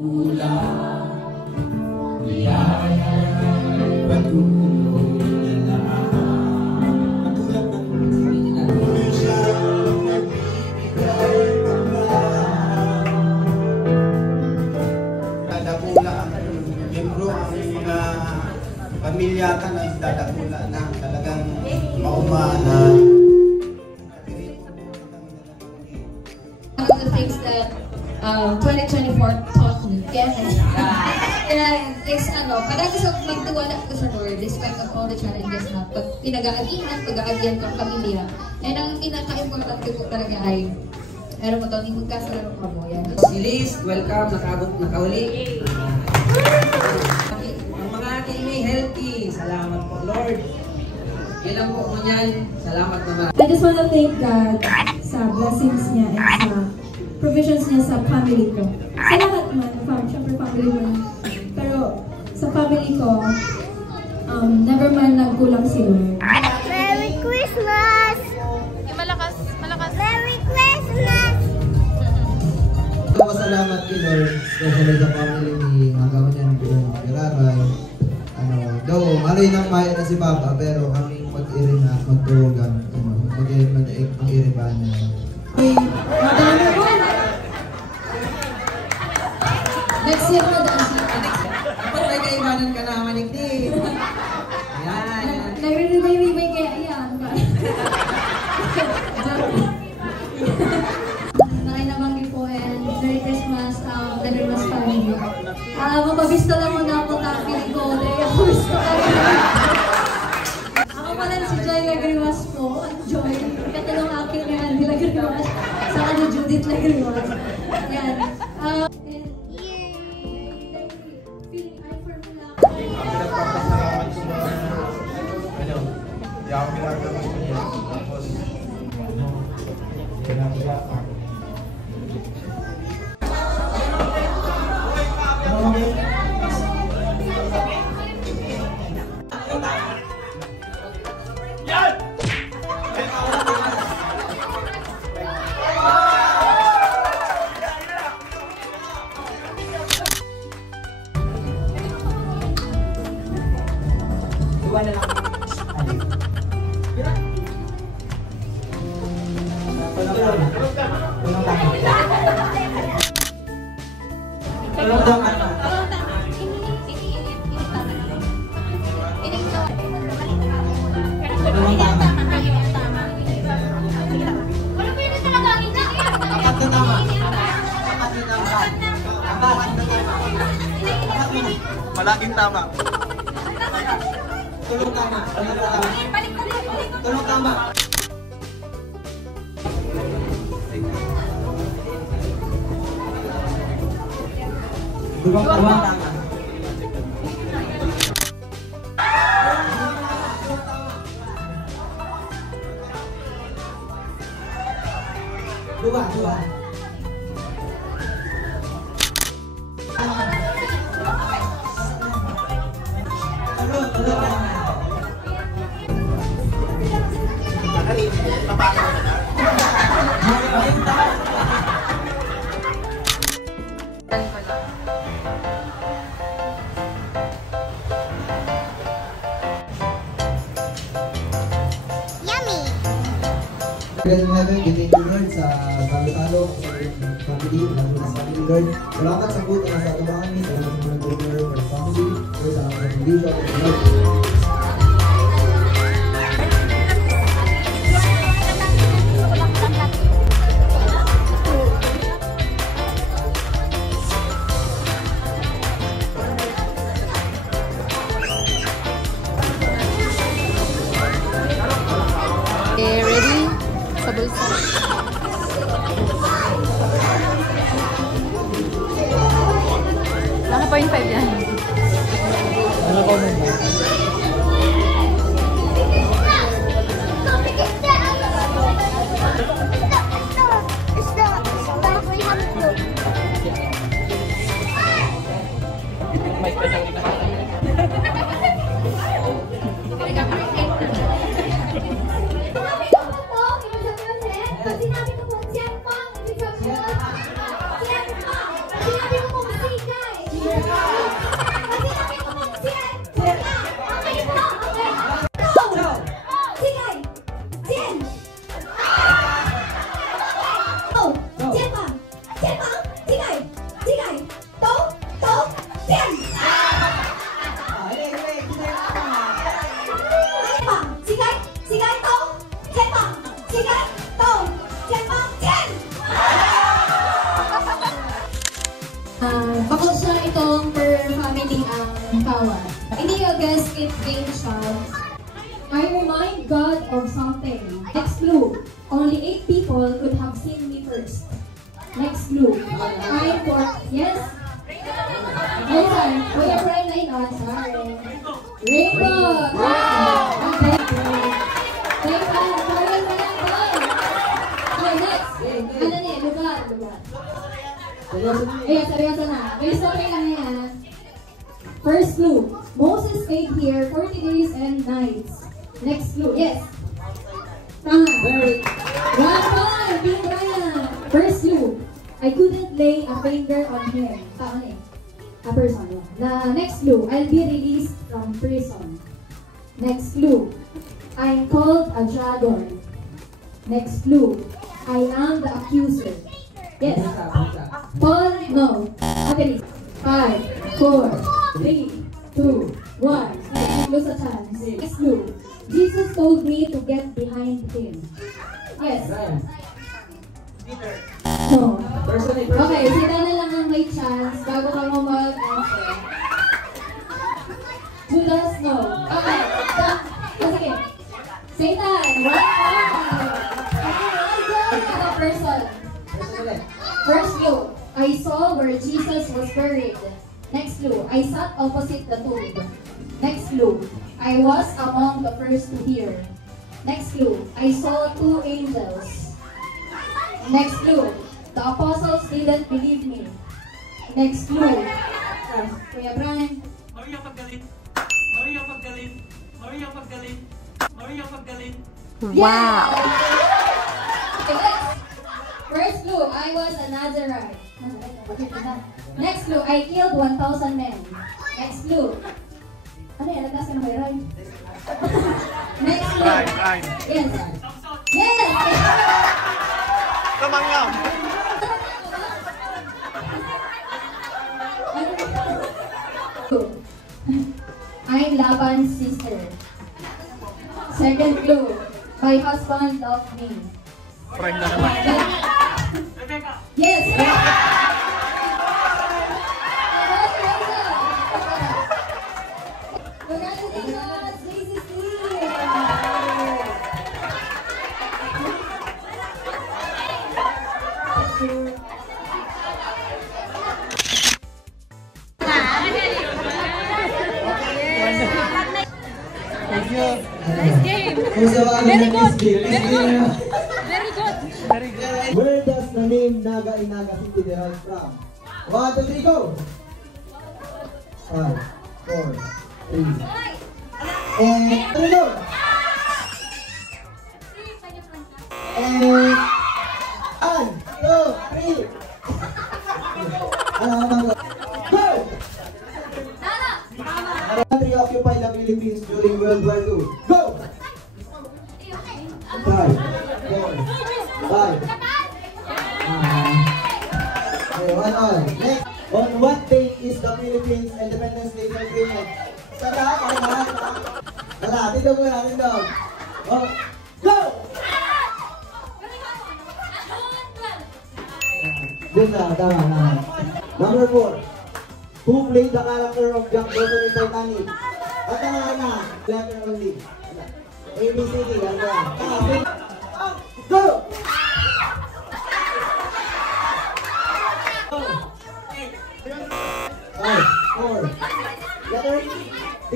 Ulang biyaya'y patuloy na lahat. Muli siyang nagbibigay pagmamahal. Dadakula ang membro, ang mga pamilyata na dadakula na talagang maumanan. One of the things that 2024 taught me, yes, is kadang sa magtiwala ko sa Lord, despite of all the challenges na pinag-aagihan, pag-aagihan ko ang pamilya. And ang pinaka-importante ko talaga ay meron mo ito, hindi magkasalaro ka mo. Si Liz, welcome, nakauli. Ang mga aking may healthy, salamat po Lord. Ilang po mo niyan, salamat naman. I just want to thank God sa blessings niya and sa provisions niya sa family ko. Sa lahat man, syempre family mo. Pero sa family ko, never man nagkulang si Lord. Merry Christmas! Malakas! Merry Christmas! Salamat kay Lord, especially sa family ni Magawan niya ng buong Gararay. Though malay nang maya na si Papa, pero kami mag-iri na, magturugan, mag-iriban na. Next year na daan siya. Dapat may kaibanan ka na, manikdi. Yan. Nag-ribay kaya yan. Nakinabanggi po and Merry Christmas, the Rimas family. Mapabista lang muna ako tapili ko. Ako pala si Joy Lagrimas po. Joy. Katanong akin ni Andy Lagrimas. Sa ano Judith Lagrimas. Yan. Palaging tama. Tulong tama. Tulong tama. Tulong tama. Dua. Thank you Lord sa talo-talo sa family, sa family Lord. Salamat sa buto na sa tubangan ni sa mga Lord for family, sa mga bishop Lord. Ready? Sa bulsa. Ano 0.5 yan? Ano ko na? Sinabi ko po, Siyempre, sinabi ko po, Bako siya itong per family ang kawat. Hindi yung guess it game siya. I remind God of something. Next clue. Only 8 people could have seen me first. Next clue. I'm for... Yes? Oh, sorry. Kuya Brian na yun. Oh, sorry. Rainbow! Okay. Rainbow! Brian na lang doon. Okay, next. Ano niya? Lugar. Ayan, seryoso na. May story lang yan. First clue. Moses stayed here 40 days and nights. Next clue. Yes. Tama. 1 point. Team Brian. First clue. I couldn't lay a finger on him. Tama eh. A person. The next clue. I'll be released from prison. Next clue. I'm called a dragon. Next clue. I am the accuser. Yes. Paul, no. Okay. 5, 4, 3, 2, 1. Lose a chance. Next clue. Jesus told me to get behind him. Yes. No. Okay, sila na lang ang may chance bago ka mo mag-answer. Judas, no. Okay. Sige. Satan, 1 point. Another person. First clue. I saw where Jesus was buried. Next clue. I sat opposite the tomb. Next clue. I was among the first to hear. Next clue. I saw 2 angels. Next clue. The apostles didn't believe me. Next clue. Kuya Brian. Maria Magdalene. Maria Magdalene. Maria Magdalene. Maria Magdalene. Wow. Okay, next. First clue. I was a Nazarite. Next clue. I killed 1,000 men. Next clue. Ano yan? Nagkas ka na kayo, Ray? Next clue. Yes. Yes! Tumangam. I'm Laban's sister. Second clue. My husband loved me. Friend na naman. Rebecca. Yes. Congratulations, JCC. Very good. Very good. Where does the name Naga Inaga City derive from? 1, 2, 3, go! 5, 4, 3. And 3, go! And 1, 2, 3. Go! Country occupied the Philippines during World War II. Go! 5, 4, 5. Okay, 1 all. Next. On what day is the Philippines Independence Day celebrated? Tara, tara, tito mo natin daw. Oh, go! Good na, tama. Number 4. Who played the character of Jack Bottom in Titanic? Tama. Letter only. A, B, C, D. Go! 5, 4. Letter D.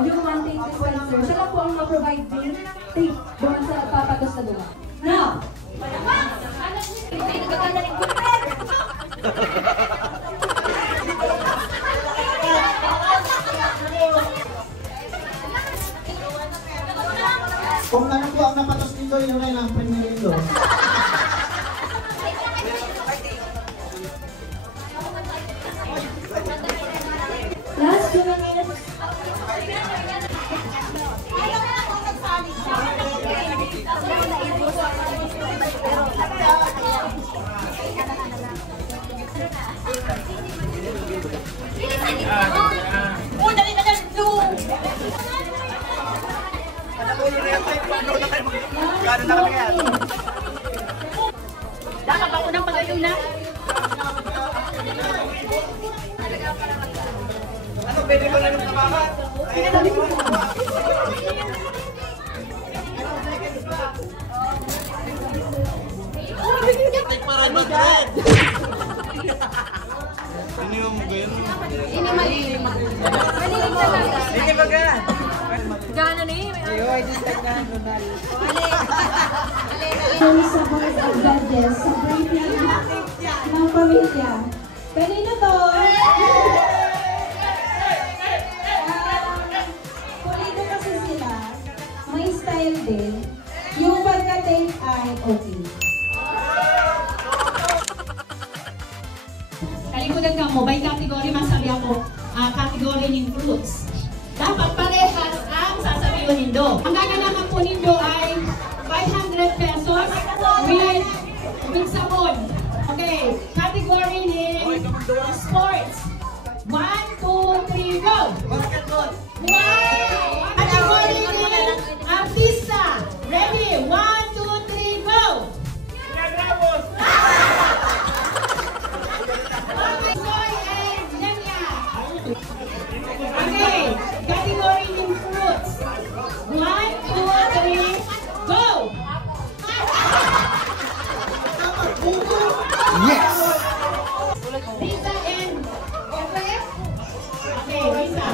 Yung one-take dispenser, siya lang po ang ma-provide din tape doon sa papatos na doon. Now! Kung ano po ang napatos dito, yun rin ang premier dito. Last 2 minutes. Ano, pwede ba lang sa baba? Like para Madrid. Ano mo ganyan? Ini malilim. Malilim talaga. Hindi ba ganyan? Gano na yun? Sa Board of Judges, sa briefing ng pamilya. Kanino to? Kulito kasi sila, may style din. Yung pagka-take ay okay. Kalimutan ka mo, by category masabi ako, category ng fruits. Dapat parehas ang sasabihin nindo. Ang gaganahan po nindo ay 500 pesos with sabon. Okay, category ng sports. 1, 2, 3, go! Basketball. Wow! Category ng artista. Ready? 1, 2, 3, go! Pinagravos. Okay, category ng fruits. 1, 2, 3, go! Yes! Risa and Efraim? Okay, Risa.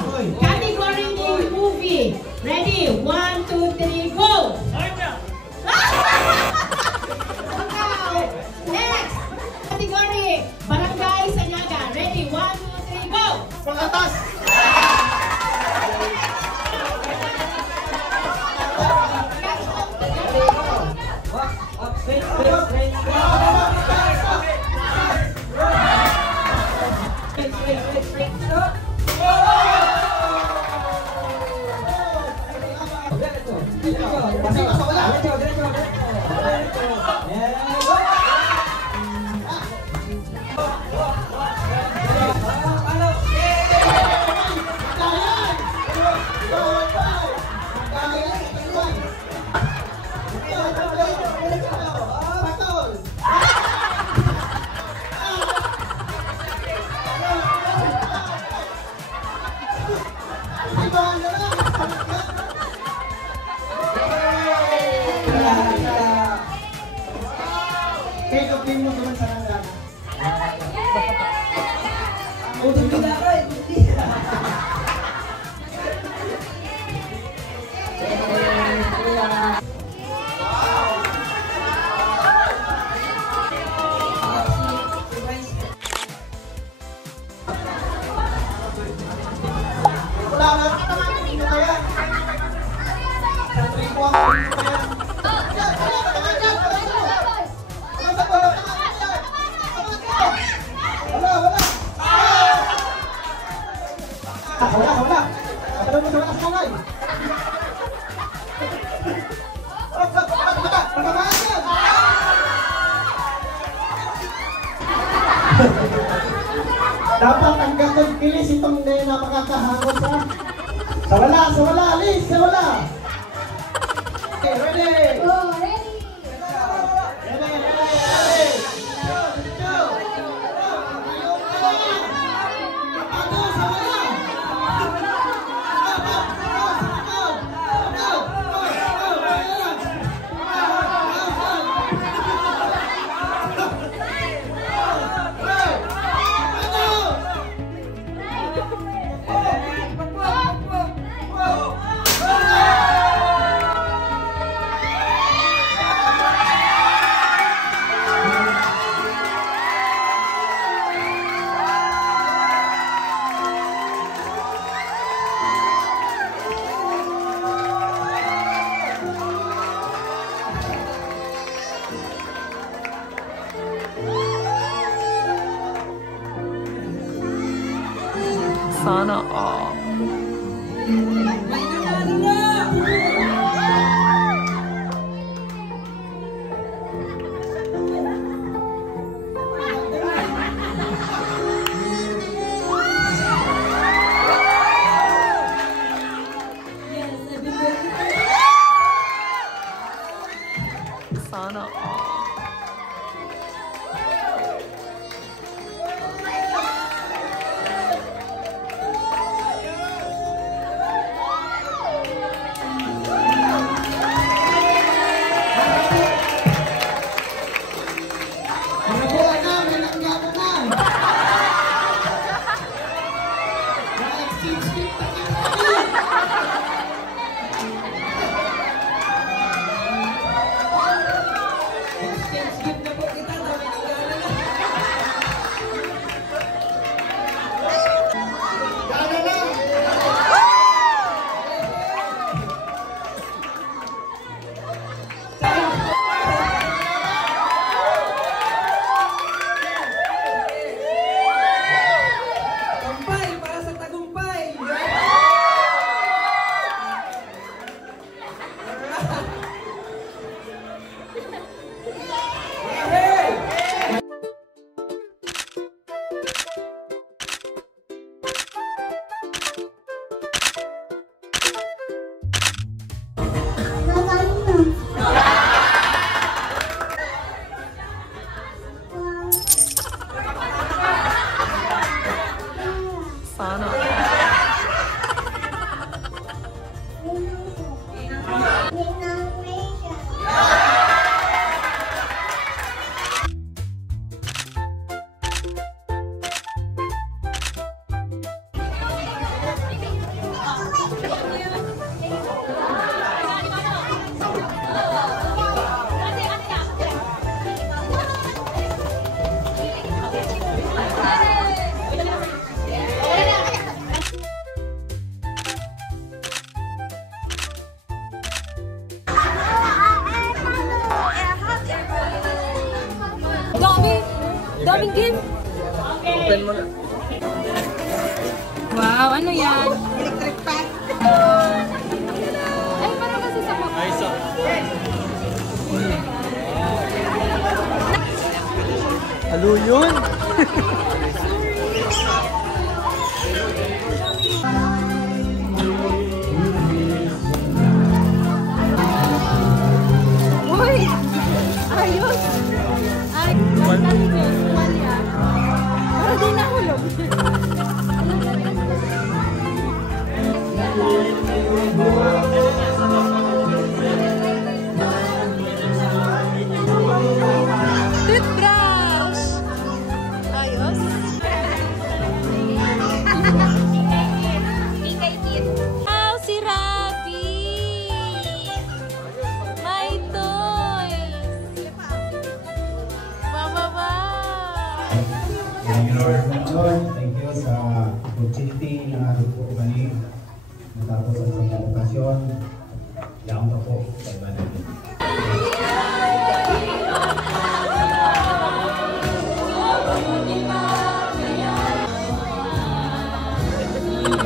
Category ng movie. Ready? 1, 2, 3, go! Okay. Next! Category Barangay Sanyaga. Ready? 1, 2, 3, go! Pangatas. Dapat ang gatong pilis itong napakakahangos ha. Sa wala, Liz, sa wala. Okay, ready? Oh, ready? Sana all. Sana all. Skip na po kita, dami ng gana na. Gana na! Tagumpay para sa tagumpay. Sana all. Daming game. Open mo na. Wow, ano yan? Electric fan. Ay, parang kasi sa mga. Ay, so. Halo yun? Uy! Ayos! Ay, magkano ko? Tuwalya. Para di nahulog. Toothbrush! Ayos! Wow, si Rabi! My toys! Wow! Thank you, Lord. Thank you sa opportunity na ating po balik. Matapos ang isang okasyon. Yaong ka po sa iba natin.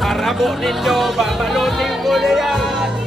Harabo ninyo, babalutin ko na yan.